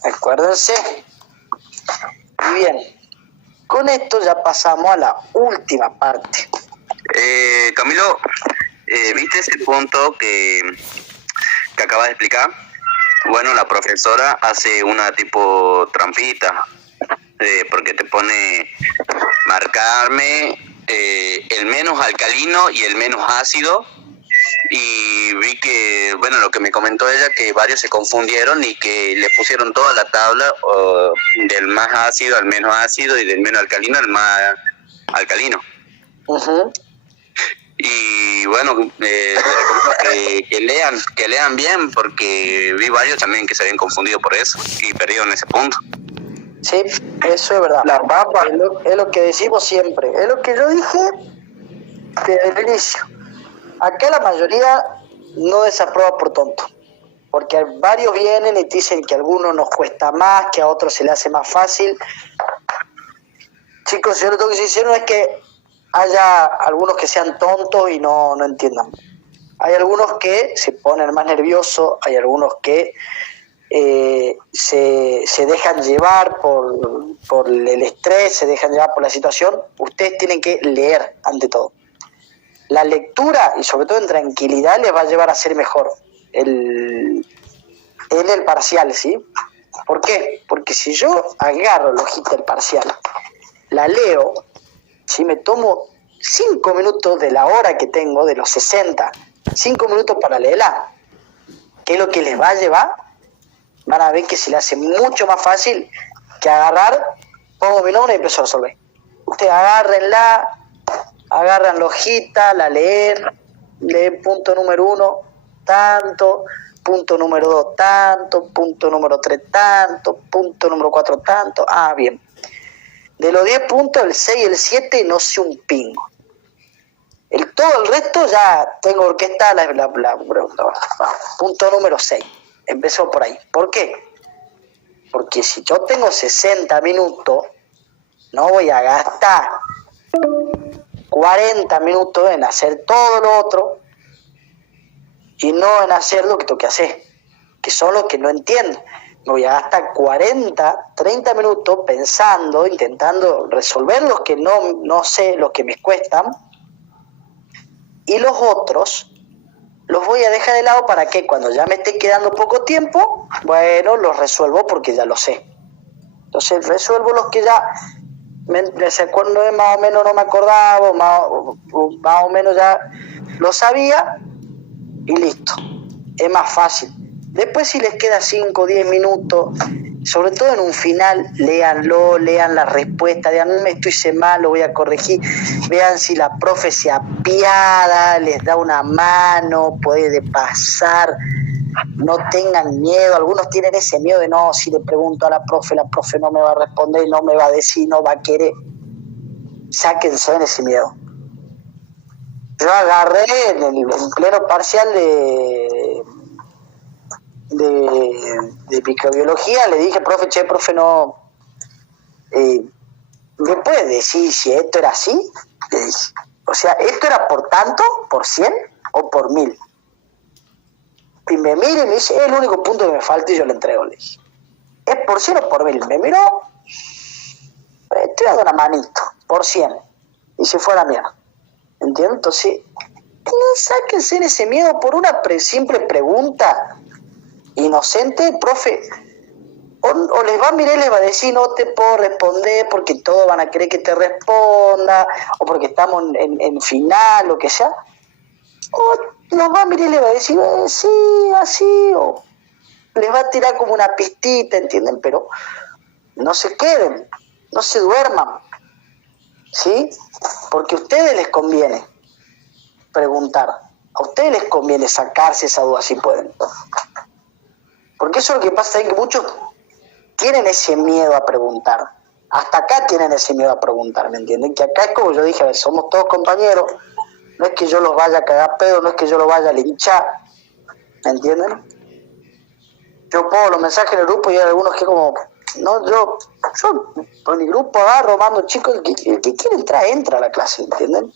Acuérdense. Y bien, con esto ya pasamos a la última parte. Camilo, ¿viste ese punto que acabas de explicar? Bueno, la profesora hace una tipo trampita, porque te pone marcarme el menos alcalino y el menos ácido, y vi que, bueno, lo que me comentó ella, que varios se confundieron y que le pusieron toda la tabla del más ácido al menos ácido y del menos alcalino al más alcalino. Uh-huh. Y bueno, que lean bien, porque vi varios también que se habían confundido por eso y perdieron ese punto. Sí, eso es verdad. La papa es lo que decimos siempre, es lo que yo dije desde el inicio. Acá la mayoría no desaprueba por tonto. Porque varios vienen y te dicen que a algunos nos cuesta más, que a otros se le hace más fácil. Chicos, yo lo tengo que decir, no es que haya algunos que sean tontos y no entiendan. Hay algunos que se ponen más nerviosos, hay algunos que se dejan llevar por el estrés, se dejan llevar por la situación. Ustedes tienen que leer ante todo. La lectura, y sobre todo en tranquilidad, les va a llevar a ser mejor en el parcial, ¿sí? ¿Por qué? Porque si yo agarro la hojita del parcial, la leo, si me tomo 5 minutos de la hora que tengo, de los 60, 5 minutos para leerla, ¿qué es lo que les va a llevar? Van a ver que se le hace mucho más fácil que agarrar, pongo mi nombre y empiezo a resolver. Ustedes agarran la hojita, la leen punto número 1, tanto, punto número 2, tanto, punto número 3, tanto, punto número 4, tanto. Ah, bien. De los 10 puntos, el 6 y el 7 no sé un pingo. Todo el resto ya tengo orquestada punto número 6. Empezó por ahí. ¿Por qué? Porque si yo tengo 60 minutos, no voy a gastar 40 minutos en hacer todo lo otro y no en hacer lo que tengo que hacer, que son los que no entiendo. Me voy a gastar 40, 30 minutos pensando, intentando resolver los que no sé, los que me cuestan, y los otros los voy a dejar de lado para que cuando ya me esté quedando poco tiempo, bueno, los resuelvo porque ya lo sé. Entonces resuelvo los que ya más o menos no me acordaba, más o menos ya lo sabía, y listo. Es más fácil. Después si les queda 5 o 10 minutos, sobre todo en un final, léanlo, lean la respuesta, digan, esto hice mal, lo voy a corregir, vean si la profe se apiada, les da una mano, puede pasar, no tengan miedo. Algunos tienen ese miedo de no, si le pregunto a la profe no me va a responder, no me va a decir, no va a querer. Sáquense en ese miedo. Yo agarré en pleno parcial de microbiología, le dije, profe, no, ¿me puede decir si esto era así? Le dije, o sea, ¿esto era por tanto, por 100 o por 1000? Y me mira y me dice, es el único punto que me falta y yo le entrego, le dije. ¿Es por 100 o por 1000? Me miró, estoy dando una manito, por 100, y se fue a la mierda. ¿Entiendes? Entonces, no sáquense en ese miedo por una simple pregunta inocente, profe. O les va a mirar y les va a decir, no te puedo responder porque todos van a querer que te responda, o porque estamos en final, lo que sea. O los va a mirar y les va a decir, sí, así, o les va a tirar como una pistita, ¿entienden? Pero no se queden, no se duerman, ¿sí? Porque a ustedes les conviene preguntar, a ustedes les conviene sacarse esa duda si pueden. Porque eso es lo que pasa, es que muchos tienen ese miedo a preguntar. Hasta acá tienen ese miedo a preguntar, ¿me entienden? Que acá es como yo dije, a ver, somos todos compañeros, no es que yo los vaya a cagar pedo, no es que yo los vaya a linchar, ¿me entienden? Yo pongo los mensajes en el grupo y hay algunos que como, no, yo en mi grupo agarro, mando chicos, el que quiere entrar, entra a la clase, ¿entienden?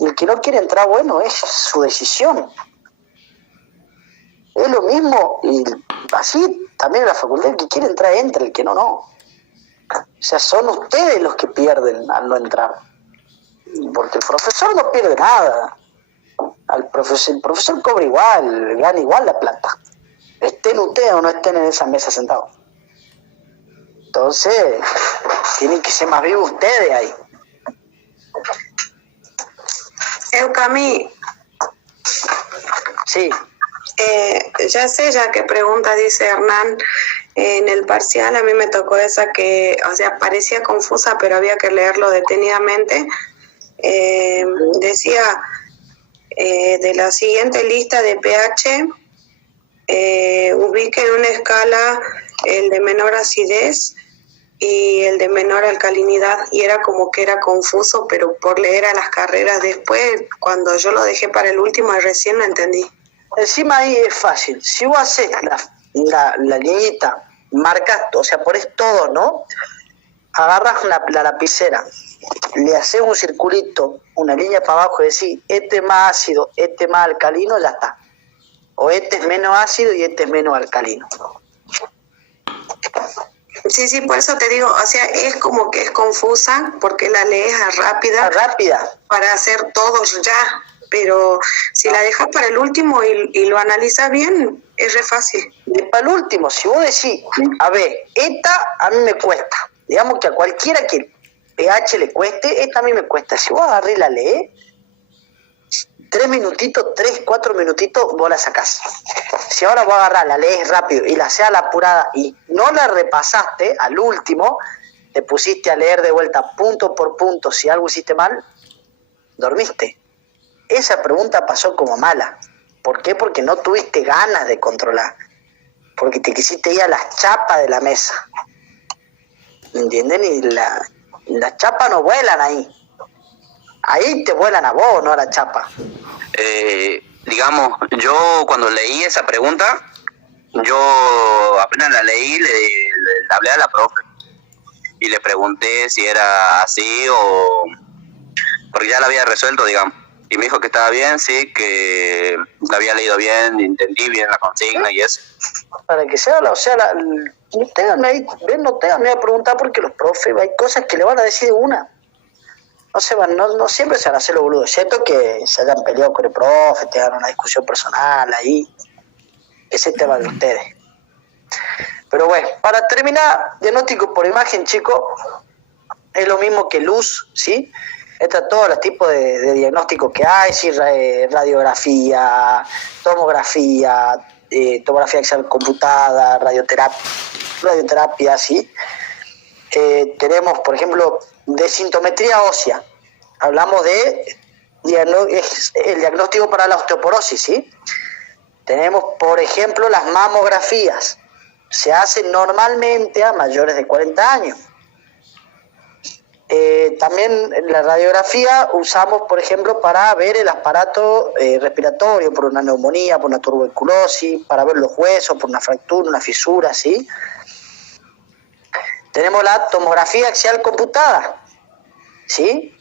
Y el que no quiere entrar, bueno, es su decisión. Es lo mismo, y así también en la facultad, el que quiere entrar, entra, el que no. O sea, son ustedes los que pierden al no entrar. Porque el profesor no pierde nada. El profesor cobra igual, gana igual la plata. Estén ustedes o no estén en esa mesa sentados. Entonces, tienen que ser más vivos ustedes ahí. Eucami. Sí. Ya sé, ya que pregunta, dice Hernán, en el parcial a mí me tocó esa que, o sea, parecía confusa, pero había que leerlo detenidamente. Decía, de la siguiente lista de pH, ubique en una escala el de menor acidez y el de menor alcalinidad, y era como que era confuso, pero por leer a las carreras después, cuando yo lo dejé para el último, recién lo entendí. Encima ahí es fácil. Si vos haces la liñita, marcas, o sea, pones todo, ¿no? Agarras la lapicera, le haces un circulito, una línea para abajo y decís, este es más ácido, este es más alcalino, ya está. O este es menos ácido y este es menos alcalino. Sí, por eso te digo, o sea, es como que es confusa porque la lees rápida para hacer todos ya, pero si la dejas para el último y lo analizas bien, es re fácil. Y para el último, si vos decís, a ver, esta a mí me cuesta, digamos que a cualquiera que el pH le cueste, esta a mí me cuesta. Si vos agarrés y la lees, 3 minutitos, 3, 4 minutitos, vos la sacás. Si ahora vos agarrás, la lees rápido y la haces a la apurada y no la repasaste al último, te pusiste a leer de vuelta punto por punto, si algo hiciste mal, dormiste. Esa pregunta pasó como mala. ¿Por qué? Porque no tuviste ganas de controlar. Porque te quisiste ir a las chapas de la mesa. ¿Me entienden? Y las chapas no vuelan ahí. Ahí te vuelan a vos, no a la chapa. Digamos, yo cuando leí esa pregunta, yo apenas la leí, le hablé a la profe y le pregunté si era así o... porque ya la había resuelto, digamos. Y me dijo que estaba bien, sí, que la había leído bien, entendí bien la consigna y eso. Para que sea, no tengan miedo a preguntar porque los profes, hay cosas que le van a decir de una. No siempre se van a hacer los boludos. Cierto que se hayan peleado con el profe, tengan una discusión personal ahí. Ese tema de ustedes. Pero bueno, para terminar, diagnóstico por imagen, chicos, es lo mismo que luz, ¿sí? Está todos los tipos de diagnósticos que hay, ¿sí? Radiografía, tomografía axial computada, radioterapia, ¿sí? Tenemos, por ejemplo, de sintometría ósea. Hablamos de el diagnóstico para la osteoporosis, ¿sí? Tenemos, por ejemplo, las mamografías. Se hacen normalmente a mayores de 40 años. También la radiografía usamos, por ejemplo, para ver el aparato respiratorio, por una neumonía, por una tuberculosis, para ver los huesos, por una fractura, una fisura, ¿sí? Tenemos la tomografía axial computada, ¿sí?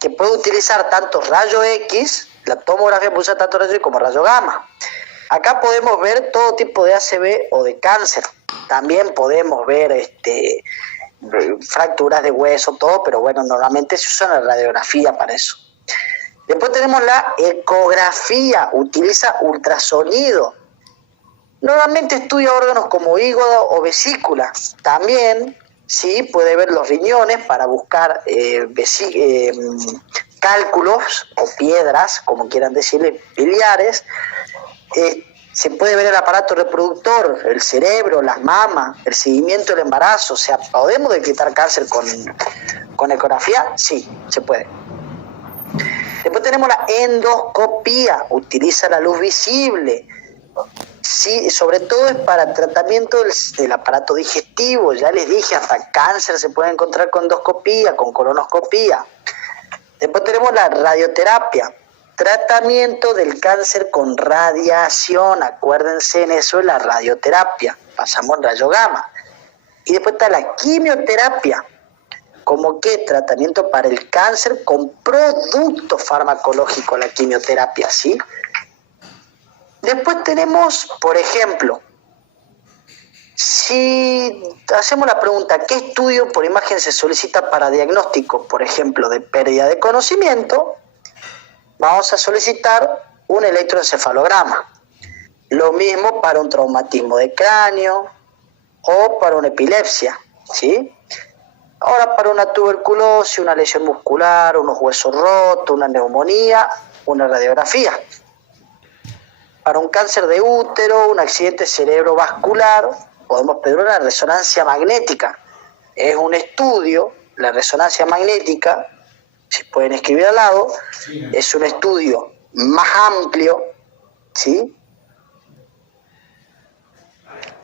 Que puede utilizar tanto rayo X, la tomografía puede usar tanto rayo X como rayo gamma. Acá podemos ver todo tipo de ACV o de cáncer. También podemos ver fracturas de hueso, todo, pero bueno, normalmente se usa la radiografía para eso. Después tenemos la ecografía, utiliza ultrasonido. Normalmente estudia órganos como hígado o vesícula. También, sí, puede ver los riñones para buscar cálculos o piedras, como quieran decirle, biliares. Se puede ver el aparato reproductor, el cerebro, las mamas, el seguimiento del embarazo. O sea, ¿podemos detectar cáncer con ecografía? Sí, se puede. Después tenemos la endoscopía, utiliza la luz visible. Sí, sobre todo es para tratamiento del aparato digestivo. Ya les dije, hasta cáncer se puede encontrar con endoscopía, con colonoscopía. Después tenemos la radioterapia, tratamiento del cáncer con radiación. Acuérdense en eso de la radioterapia. Pasamos en rayo gamma. Y después está la quimioterapia, como que tratamiento para el cáncer con producto farmacológico, la quimioterapia, ¿sí? Después tenemos, por ejemplo, si hacemos la pregunta, ¿qué estudio por imagen se solicita para diagnóstico, por ejemplo, de pérdida de conocimiento? Vamos a solicitar un electroencefalograma. Lo mismo para un traumatismo de cráneo o para una epilepsia, ¿sí? Ahora para una tuberculosis, una lesión muscular, unos huesos rotos, una neumonía, una radiografía. Para un cáncer de útero, un accidente cerebrovascular, podemos pedir una resonancia magnética. Es un estudio, la resonancia magnética, si pueden escribir al lado, es un estudio más amplio, ¿sí?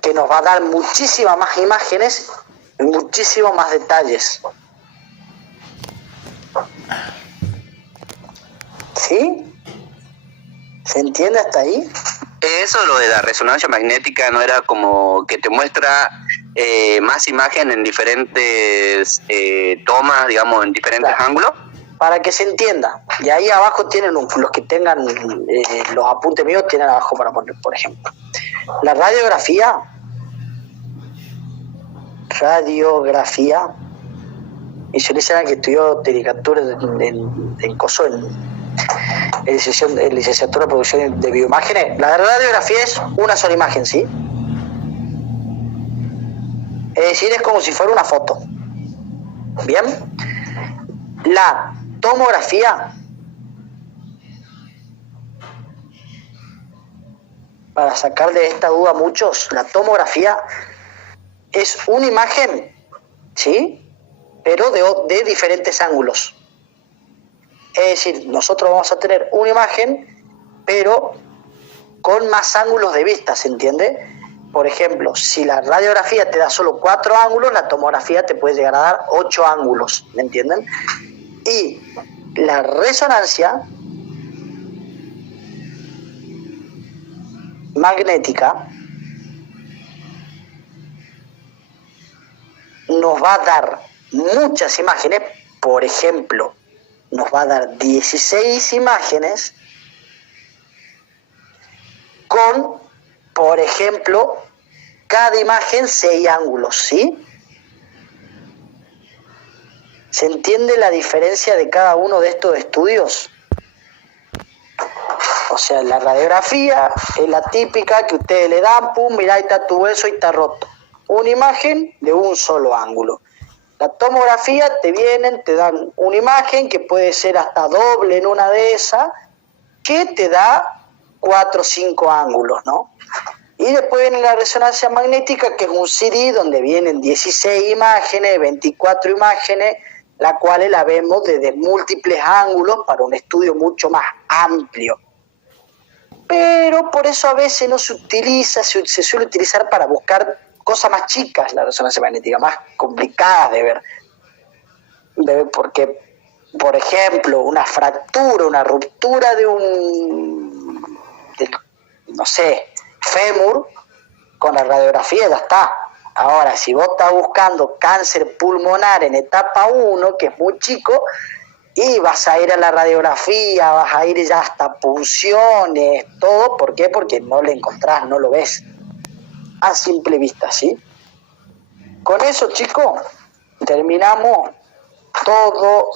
Que nos va a dar muchísimas más imágenes y muchísimos más detalles. ¿Sí? ¿Se entiende hasta ahí? Eso, lo de la resonancia magnética, no era como que te muestra más imagen en diferentes tomas, digamos, en diferentes ángulos. Para que se entienda. Y ahí abajo tienen, los que tengan los apuntes míos, tienen abajo para poner, por ejemplo. La radiografía, y se le dice a que estudió tecnicatura en COSO, en licenciatura de producción de bioimágenes. La radiografía es una sola imagen, ¿sí? Es decir, es como si fuera una foto. ¿Bien? La tomografía, para sacar de esta duda a muchos, la tomografía es una imagen, ¿sí? Pero de diferentes ángulos. Es decir, nosotros vamos a tener una imagen, pero con más ángulos de vista, ¿se entiende? Por ejemplo, si la radiografía te da solo 4 ángulos, la tomografía te puede llegar a dar 8 ángulos, ¿me entienden? Y la resonancia magnética nos va a dar muchas imágenes. Por ejemplo, nos va a dar 16 imágenes con, por ejemplo, cada imagen 6 ángulos, ¿sí? ¿Se entiende la diferencia de cada uno de estos estudios? O sea, la radiografía es la típica que ustedes le dan, pum, mirá, ahí está tu hueso y está roto. Una imagen de un solo ángulo. La tomografía te dan una imagen que puede ser hasta doble en una de esas, que te da 4 o 5 ángulos, ¿no? Y después viene la resonancia magnética, que es un CD donde vienen 16 imágenes, 24 imágenes, las cuales la vemos desde múltiples ángulos para un estudio mucho más amplio. Pero por eso a veces no se utiliza, se suele utilizar para buscar cosas más chicas, la resonancia magnética, más complicadas de ver, porque, por ejemplo, una fractura, una ruptura de no sé, fémur, con la radiografía ya está. Ahora, si vos estás buscando cáncer pulmonar en etapa 1, que es muy chico, y vas a ir a la radiografía, vas a ir ya hasta punciones, todo, ¿por qué? Porque no lo encontrás, no lo ves a simple vista, ¿sí? Con eso, chicos, terminamos todo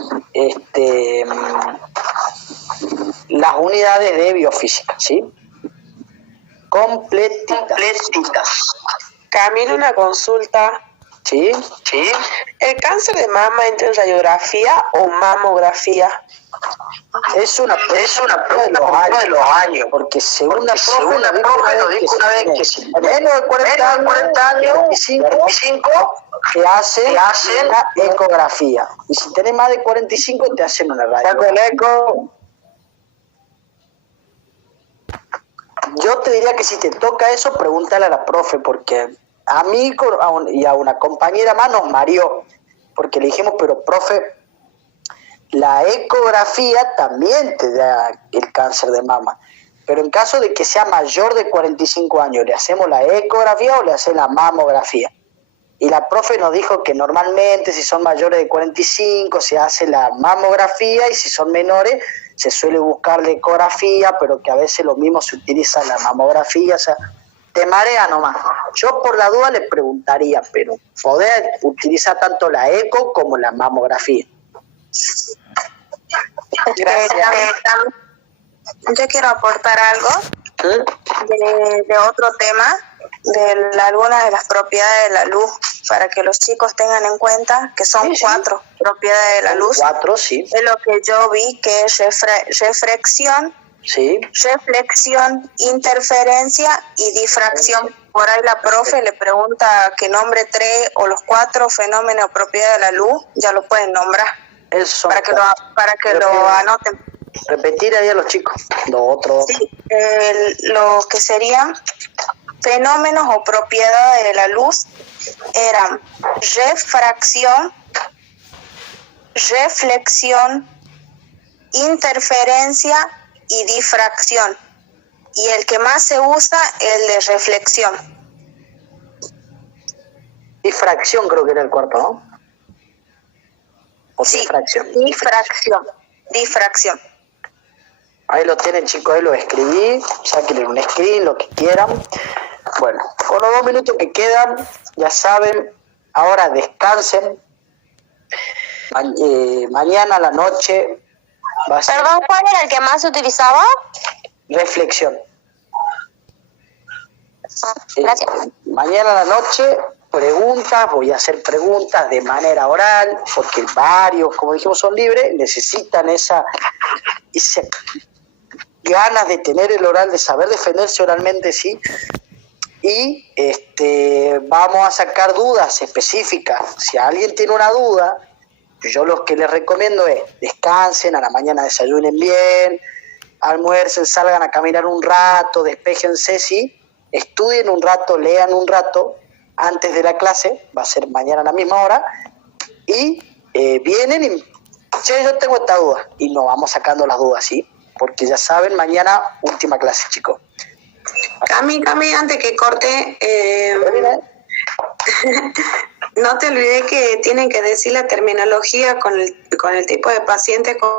las unidades de biofísica, ¿sí? Completitas. Camilo, una consulta. ¿Sí? ¿El cáncer de mama entra en radiografía o mamografía? Es una prueba de los años, porque según la profe nos dijo una vez que si menos de 40 años, 25, te hacen una ecografía. Y si tenés más de 45, te hacen una radiografía. Yo te diría que si te toca eso, pregúntale a la profe, porque a mí y a una compañera más nos mareó, porque le dijimos, pero profe, la ecografía también te da el cáncer de mama, pero en caso de que sea mayor de 45 años, ¿le hacemos la ecografía o le hacemos la mamografía? Y la profe nos dijo que normalmente si son mayores de 45 se hace la mamografía, y si son menores se suele buscar la ecografía, pero que a veces lo mismo se utiliza la mamografía. O sea, te marea nomás. Yo por la duda le preguntaría, pero poder utilizar tanto la eco como la mamografía. Gracias. Yo quiero aportar algo de otro tema, de algunas de las propiedades de la luz, para que los chicos tengan en cuenta que son 4 propiedades de la luz. 4, sí. Es lo que yo vi, que es reflexión, interferencia y difracción. Por ahí la profe le pregunta que nombre 3 o los 4 fenómenos o propiedades de la luz, ya lo pueden nombrar. Eso para que lo anoten. Repetir ahí a los chicos, lo otro. Sí, lo que serían fenómenos o propiedades de la luz eran refracción, reflexión, interferencia y difracción. y el que más se usa, el de reflexión. Difracción creo que era el cuarto, ¿no? ¿O sí, difracción? Difracción. Ahí lo tienen, chicos, ahí lo escribí, sáquenle un screen, lo que quieran. Bueno, con los 2 minutos que quedan, ya saben, ahora descansen. Mañana a la noche va a ser... Perdón, ¿cuál era el que más se utilizaba? Reflexión. Gracias. Mañana a la noche, preguntas, voy a hacer preguntas de manera oral, porque varios, como dijimos, son libres, necesitan esa ganas de tener el oral, de saber defenderse oralmente, sí. Y vamos a sacar dudas específicas. Si alguien tiene una duda, yo lo que les recomiendo es descansen, a la mañana desayunen bien, almuercen, salgan a caminar un rato, despéjense, sí, estudien un rato, lean un rato antes de la clase, va a ser mañana a la misma hora, y vienen y che, yo tengo esta duda, y nos vamos sacando las dudas, ¿sí? Porque ya saben, mañana última clase, chicos. Cami, antes que corte, no te olvides que tienen que decir la terminología con el tipo de paciente con